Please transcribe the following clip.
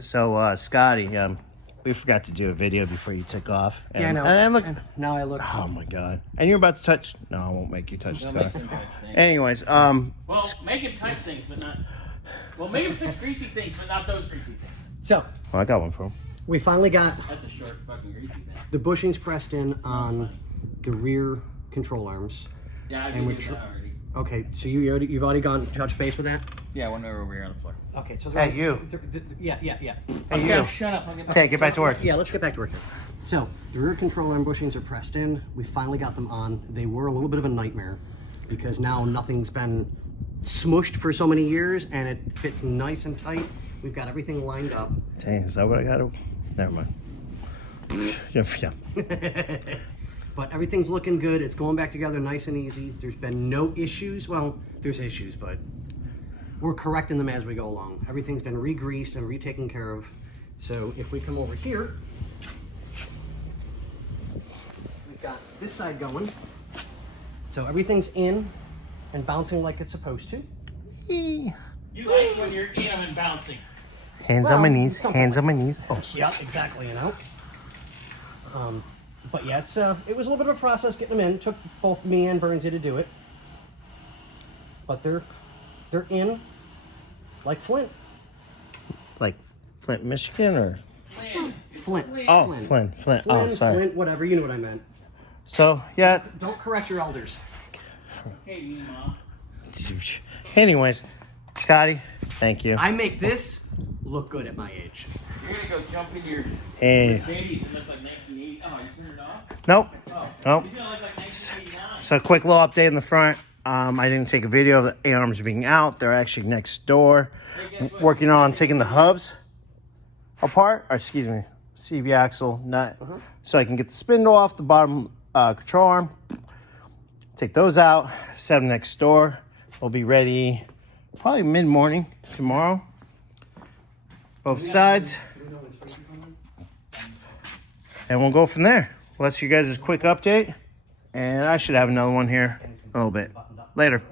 So, Scotty, we forgot to do a video before you took off. And, yeah, I know. And look. Now I look. Oh my God! And you're about to touch. No, I won't make you touch Don't Scotty. make them touch things. Anyways, Well, make him touch things, but not. Well, make him touch greasy things, but not those greasy things. So, well, I got one for him. we finally got That's a short fucking greasy thing. the bushings pressed in on funny. the rear control arms. Yeah, I've And been we're doing that already. Okay, so you've already gone touch base with that. Yeah, one over here on the floor. Okay, so Hey, you. Yeah. Hey, Okay, you. shut up. I'll get back. Okay, get back to work. Yeah, let's get back to work here. So the rear control arm bushings are pressed in. We finally got them on. They were a little bit of a nightmare because now nothing's been smushed for so many years and it fits nice and tight. We've got everything lined up. Dang, is that what I got to? Never mind. Yeah. But everything's looking good. It's going back together nice and easy. There's been no issues. Well, there's issues, but we're correcting them as we go along. Everything's been re-greased and retaken care of. So if we come over here, we've got this side going. So everything's in and bouncing like it's supposed to. You like when you're in them and bouncing. Hands on my knees. Hands on my knees. Oh. Yeah, exactly, you know. But yeah, it was a little bit of a process getting them in. It took both me and Burnsy to do it. But they're in like Flint. Like Flint, Michigan, or? Flint. Oh, Flint. Oh, sorry. Flint, whatever. You know what I meant. So, yeah. Don't correct your elders. Hey, Mima. Anyways, Scotty, thank you. I make this look good at my age. You're gonna go jump in your Hey. Mercedes and look like 1980. Oh, you turned it off? Nope. Oh. Nope. He's gonna look like 1989. So, quick little update in the front. I didn't take a video of the arms being out. They're actually next door, working on taking the hubs apart. Or excuse me, CV axle nut, so I can get the spindle off the bottom control arm. Take those out. Set them next door. We'll be ready probably mid-morning tomorrow. Both sides, and we'll go from there. Well, that's you guys' quick update, and I should have another one here in a little bit later.